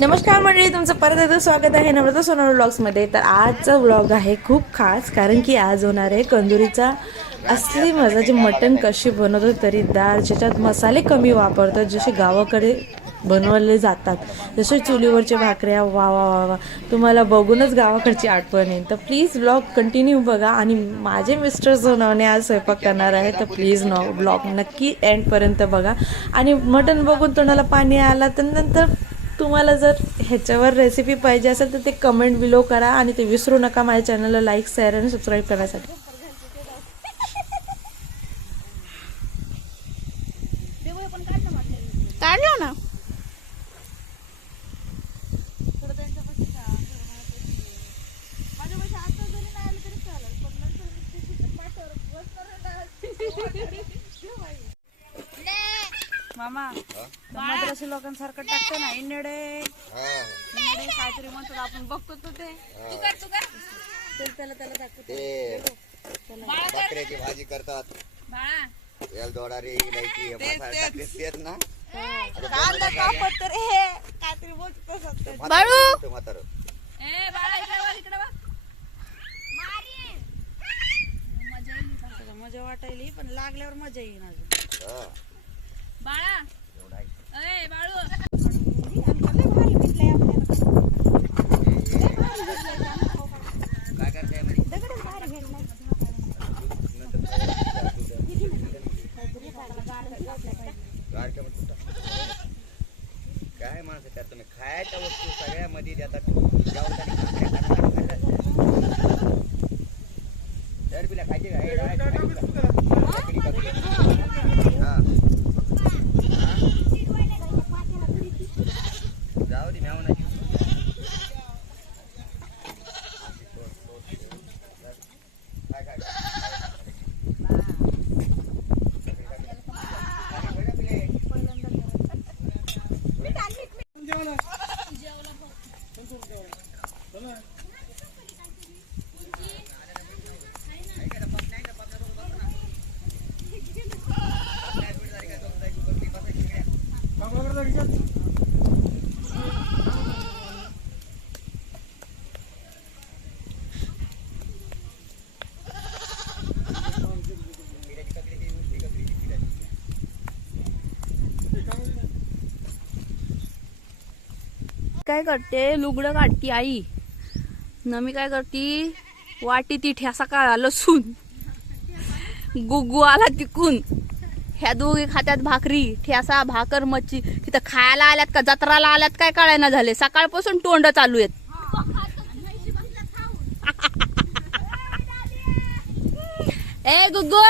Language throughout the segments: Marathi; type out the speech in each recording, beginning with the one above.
नमस्कार मंडळी, तुमचं परत एकदा स्वागत आहे नम्रता सोनार व्लॉग्समध्ये. तर आजचा व्लॉग आहे खूप खास, कारण की आज होणार आहे कंदुरीचा असली मजा. जे मटण कशी बनवतो तरीदार, ज्याच्यात मसाले कमी वापरतात, जसे गावाकडे बनवले जातात, जसे चुलीवरच्या भाकऱ्या. वा वा वा वा, तुम्हाला बघूनच गावाकडची आठवण येईल. तर प्लीज व्लॉग कंटिन्यू बघा. आणि माझे मिस्टर सोनावणे आज स्वयंपाक करणार आहे, तर प्लीज व्लॉग नक्की एंडपर्यंत बघा. आणि मटण बघून तोंडाला पाणी आला तर नंतर तुम्हाला जर ह्याच्यावर रेसिपी पाहिजे असेल तर ते कमेंट बिलो करा. आणि ते विसरू नका माझ्या चॅनलला लाईक, शेअर आणि सबस्क्राईब करण्यासाठी. काढलो ना. मामा मद्रासी लोकांसारखं टाकतं ना इनडे काहीतरी म्हणतात, आपण बघतो तो ते त्याला ते बकऱ्याची भाजी करतात. तेल दोडारी इलायची मसाला टाकतात ना. बाळू म्हातारं मजा वाटायली, पण लागल्यावर मजा येईन अजून. बाळा बाळू काय करताय काय माणसं त्यात तुम्ही खायच्या वस्तू सगळ्यामध्ये देतात. बिला खायची जाऊ दे म्याव नाही. काय करते, लुगडं काढती आई न. मी काय करती, वाटी ती ठ्यासा काढा लसूण, गुगू आला तिकून. ह्या दोघे खात्यात भाकरी, ठ्यासा भाकर मच्छी. तिथं खायला आल्यात का जत्राला आल्यात काय कळायना झाले. सकाळपासून तोंड चालू आहेत. ए गुगू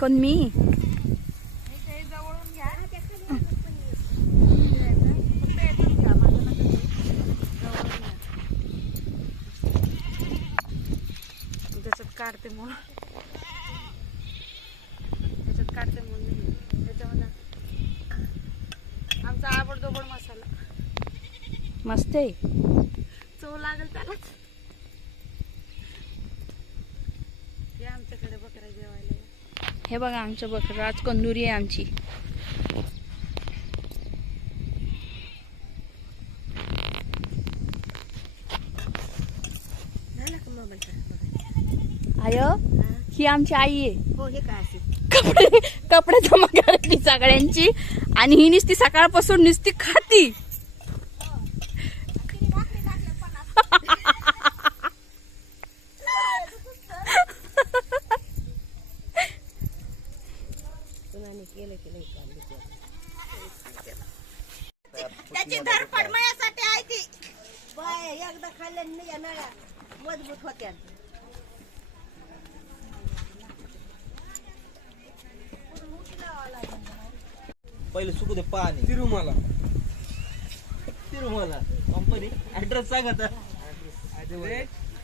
कोण मी त्याच्यात काढते म्हणून त्याच्यामध्ये आमचा आबडदोबड मसाला मस्त आहे. चव लागेल त्यालाच. या आमच्याकडे बकऱ्या जेवायला. हे बघा आमचं बकरं, आज कंदुरी आहे आमची. आय ही आमची आई आहे. हो, हे काय असेल कपडे जमा करायची सगळ्यांची. आणि ही नुसती सकाळपासून नुसती खाती. त्याची धरपड माझ्यासाठी आहे ती. बाय एकदा खाल्ल्याने या नळ्या मजबूत होत्या. पहिले सुकू दे पाणी. तिरुमला कंपनी ऍड्रेस सांग आता.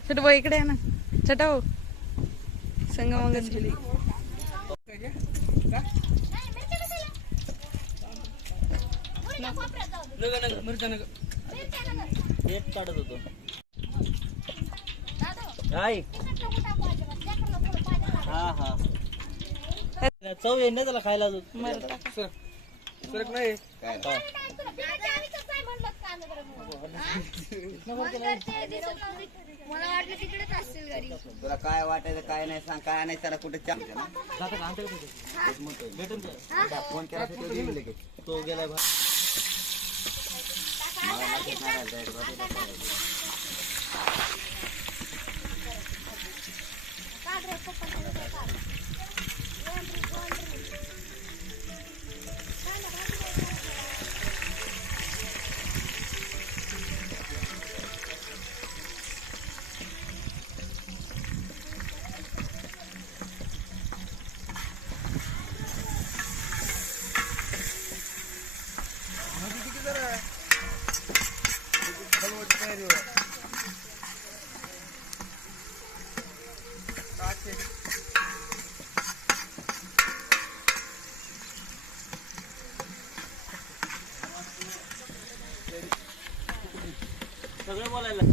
छोटू भाऊ इकडे आहे ना. छोटा भाऊ संगमंगल एक काढत होतो काय हा चव येईल ना त्याला खायला अजून सरक नाही काय मला वाटलं तिकडेच असतील घरी. तुला काय वाटायचं काय नाही सांग काय नाही त्याला कुठे चालते ना फोन केला तर तो देईल लगेच. तो गेलाय सगळं बोलायला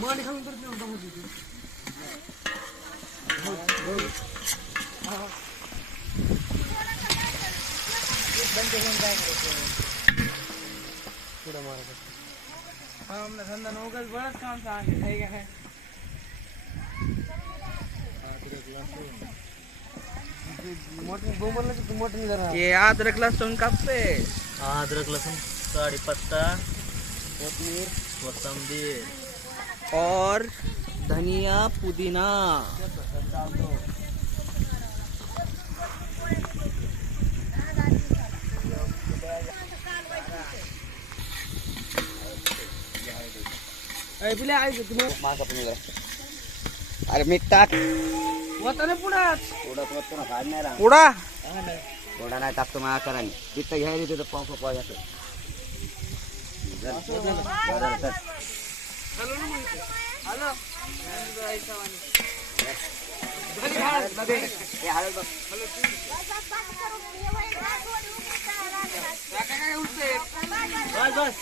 मन खाऊन तर पुढं मारत धंदा नोकस बरंच काम सांग काय ये अदरक लसूण कापते अदरक लसूण कढीपत्ता कोथिंबीर कोथिंबीर और धनिया पुदीना मागं पण जरा. अरे मीठ टाक पुढं थोडं होतो ना फाड नाही राहणार. पुढा थोडा नाही टाकतो माझ्या कराने तिथं घ्यायला तिथं पाव पाव जातं. बस बस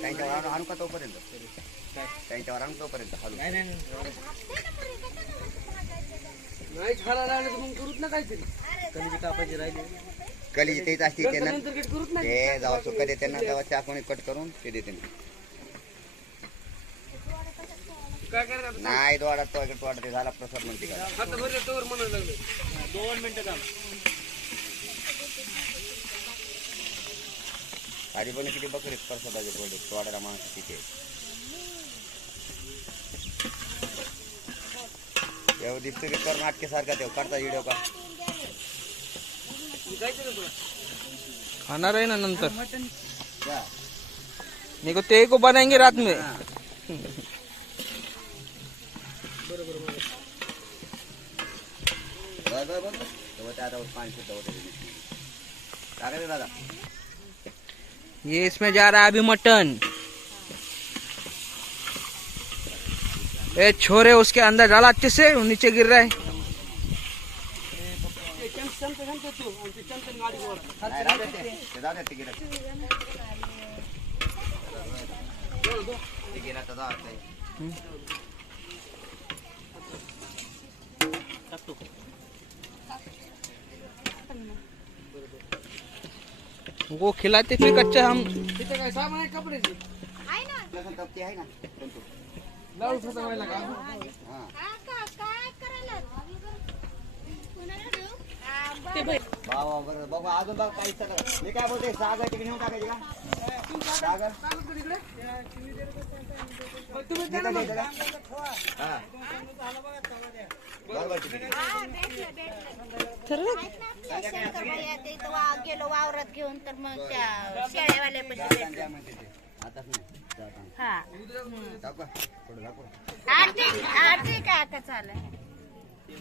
त्यांच्यावर आणू का तोपर्यंत त्यांच्यावर आणू तोपर्यंत हलू. नाही खायला राहिलं तर मग करूच ना काहीतरी कलिजी कापायची राहिली कली तेच असते त्यांना नंतर कट करूच ना ते जेव्हा सुका देते ना तेव्हा चाकूने कट करून ते देते ना. काय करायचं नाही दोडा तो वाटत झाला प्रसाद म्हणते का आता बरं तोवर म्हणायला लागलं 2 मिनिटं काम आधी पण किती बकरीत प्रसादाचे प्रोडक्ट वाढायला माणसं तिथे तेव्हा दिसतो की कर नाटके सारखा तेव्हा करता व्हिडिओ का खाना रहे ना नंतर क्या? नहीं को ते को बनाएंगे रात में बरोबर तेव्हा ते आता पाणी सुद्धा होतं टाकायचं दादा. ये इसमें जा रहा है अभी मटन ए छोरे उसके अंदर डाला अच्छे से नीचे गिर रहा है नाही, राहू दे ते जाऊ दे ते गिरत. ते गिरत तर जात नाही. टाकतो वो खिलाते फिर कच्चा हम लसूण कपटी आहे ना कोणतं? हा. वा, बरं बघू अजून बघ काही सगळं मी काय बोलते सागर तिकडे नेऊन टाकायचे का सागर नेता का? हा. बरोबर तिकडे. गेलो वावरात घेऊन तर मग त्या शेळ्यावाल्या द्या म्हणते ते. आताच नाही जाता. दाखवा. थोडं दाखवा. आरती काय आता चालू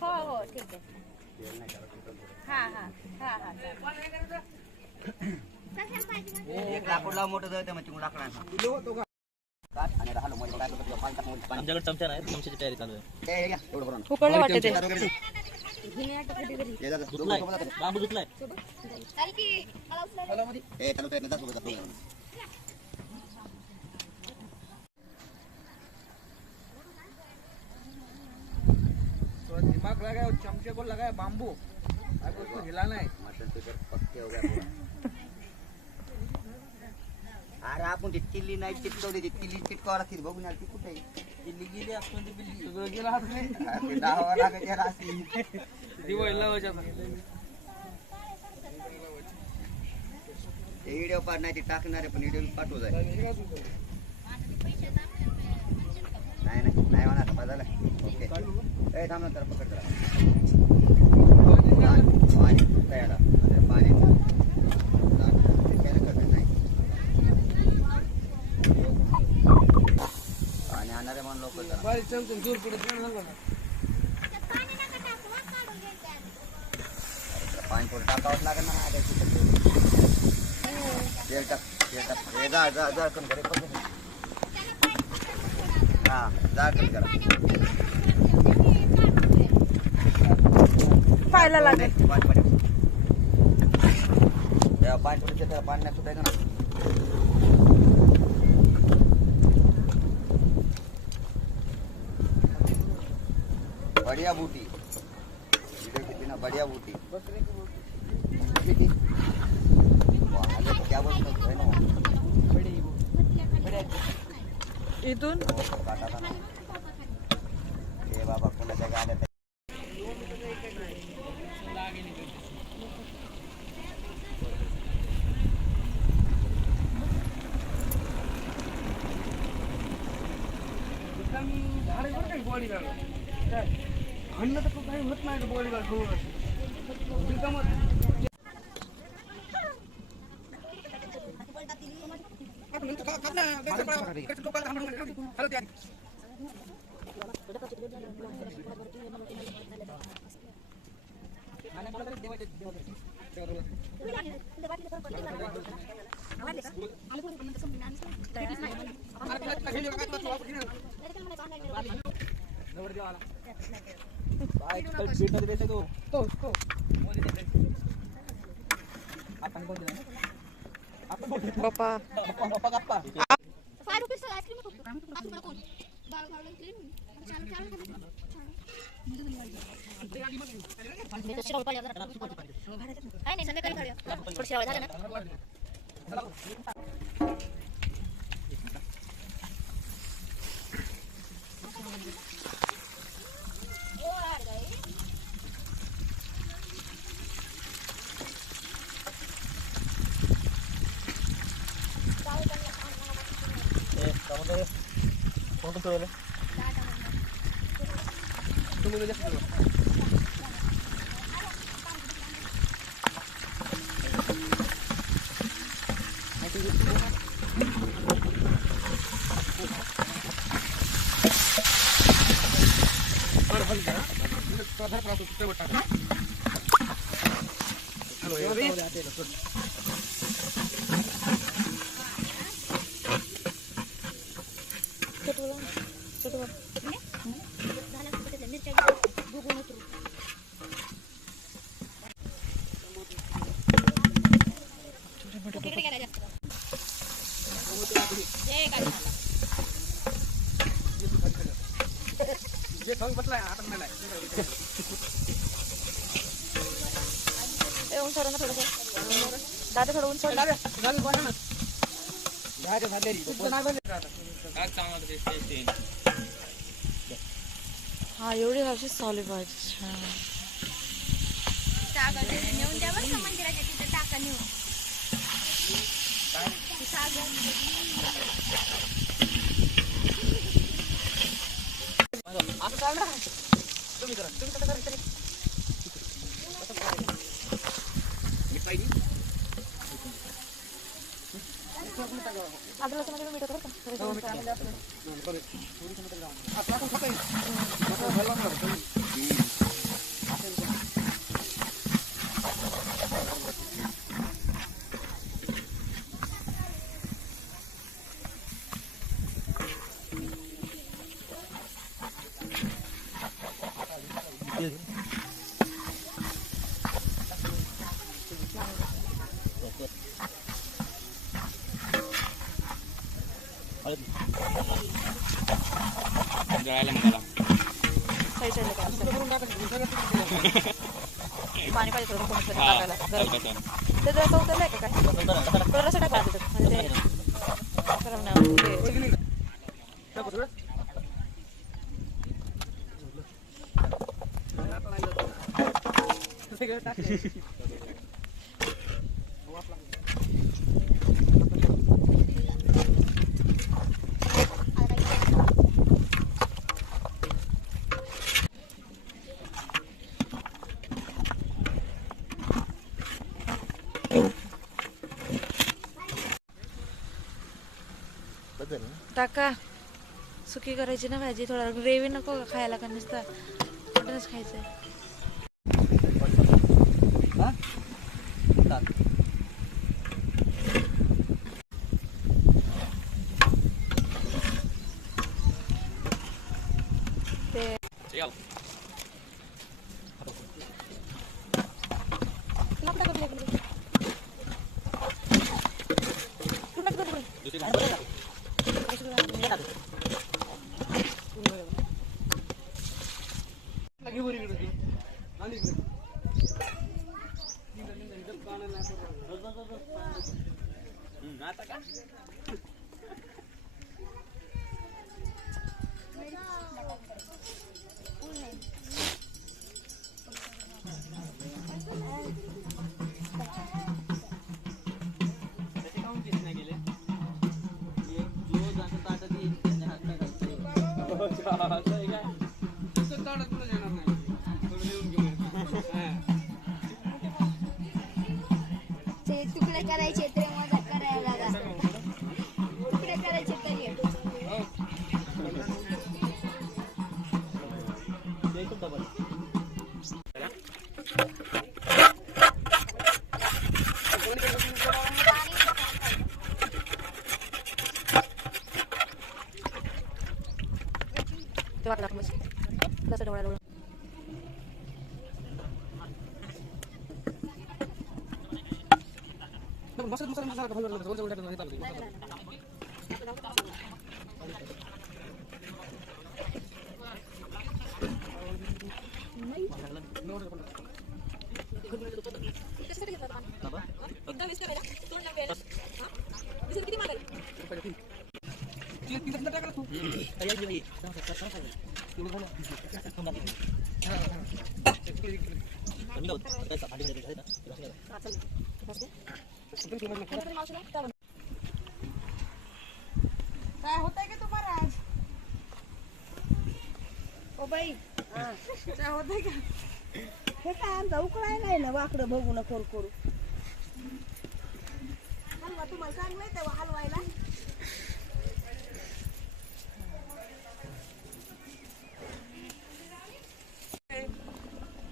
हो हो ठीक आहे एक लाकूड लाव मोठं जातं मग तिकडून लाकडा आणि राहिलं मध्ये काय करतो पाणी टाकून पाणी आमच्याकडे चमचा नाही चमच्याची तयारी चालू आहे. हे घ्या एवढं भरून उकळलं वाटते ते. हे जातं धुतलाय बांबू धुतलाय. हे चालू प्रयत्न दाखवू जातो तो दिमाग लगाया और चमचे को लगाया बाम्बू अब उसको हिलाना है. मटन तुझे पक्के हो गया पूरा. अरे आपण ती चिल्ली नाही चिटकवली ती चिल्ली चिटकावं लागते बघून आली ती कुठे दिल्ली गेली आपण ती बिल्ली तो गेला हात में डावा लागायच्या राशी दिवाळीला वजा ते व्हिडिओ पाडण्याची टाकणारे पण व्हिडिओ पाठवू जाईल नाही नाही नाही म्हणा बदला ओके ए थांब नंतर पकड करा पाणी तयार पाणी पाणी आणणारे म्हणून लोक बारीक चमचम दूर पडत नाही ना. पाणी थोडं टाकावंच लागेल ना तेल टाक हे जाळ कमी करे हा जाळ कमी करा पाहायला लागेल. पाणी थोडं पाणी नाही सुटायचं ना बढ़िया बूटी वीडियो कितनी ना बढ़िया बूटी क्या बोलते है ना इथून काटा था ना ये बाबा कोणा जगह आले थे झाडे बरं काही बॉडी गार्ड काय म्हणलं तर काही होत नाही बॉडी गार्ड बाप्पा नाही संध्याकाळी खाऊया थोडीशी झालं ना. कोण सोडलं जे खाऊन बसलाय आता नाही सोडा ना थोडंसं दादा थोडं ऊन सोड. हा एवढी हरशी चालू पाहिजे. छान नेऊन द्या बरं का मंदिराच्या तिथे टाका नेऊन. तुम्ही करा जळायला मला साईड साईडला काय असतं. पाणी पाहिजे थोडं कोणाचं टाकायला गरम. ते जरा उतरलंय का काय थोडं रस्सा टाकला तिथं म्हणजे ते गरम नाही होत. टाका सुकी करायची ना भाजी थोडा ग्रेव्ही नको का खायला का नुसतं मटनच खायचंय. तुकडे करायचे ते मजा करायला लागा. तुकडे करायचे तरी ते वाटलं आपण कसं डोळ्या डोळा काय होतंय का तुम्हाला आज? ओ बाई काय होतंय का? हे काय आमचा उकळाय नाही ना वाकडं बघू ना करू करू. हलवा तुम्हाला चांगलं आहे तेव्हा हलवायला.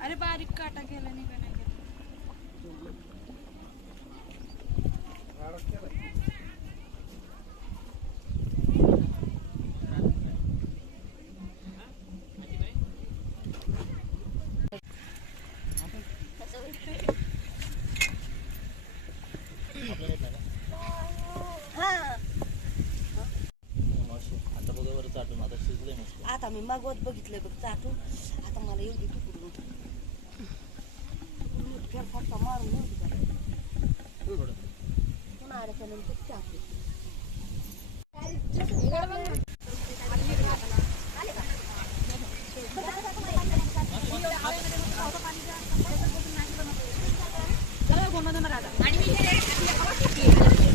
अरे बारीक काटा केला नाही का नाही आता मी मागवत बघितलंय बघ चाटून. आता मला एवढी तुकडून फक्त मारून पुन्हा अडचणींचं चाटू.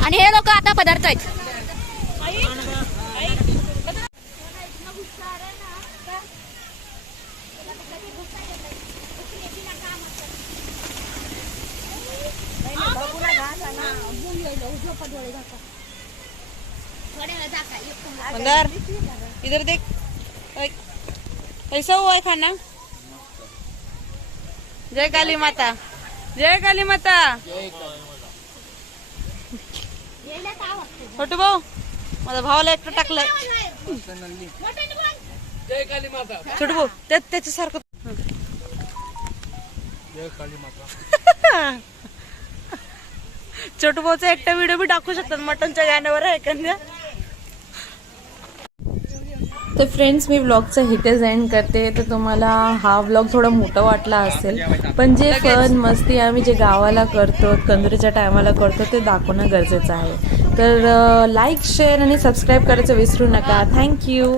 आणि हे लोक आता पदार्थ आहेत. अंदर इधर देख कैसा हुआ है खाना. जय काली माता जय काली माता. छोटू भाऊ माझा भावाला एकटं टाकलंय. जय काली माता. छोटू भाऊ त्याच्यासारखं छोटू भाऊचा एकटा व्हिडिओ बी टाकू शकतात मटनच्या गाण्यावर आहे एखाद्या. तर फ्रेंड्स, मी व्लॉगचं इथेच एंड करते. तर तुम्हाला हा व्लॉग थोडा मोठा वाटला असेल, पण जे फन मस्ती आम्ही जे गावाला करतो, कंदुरीच्या टायमाला करतो, ते दाखवणं गरजेचं आहे. तर लाईक, शेअर आणि सबस्क्राईब करायचं विसरू नका. थँक्यू.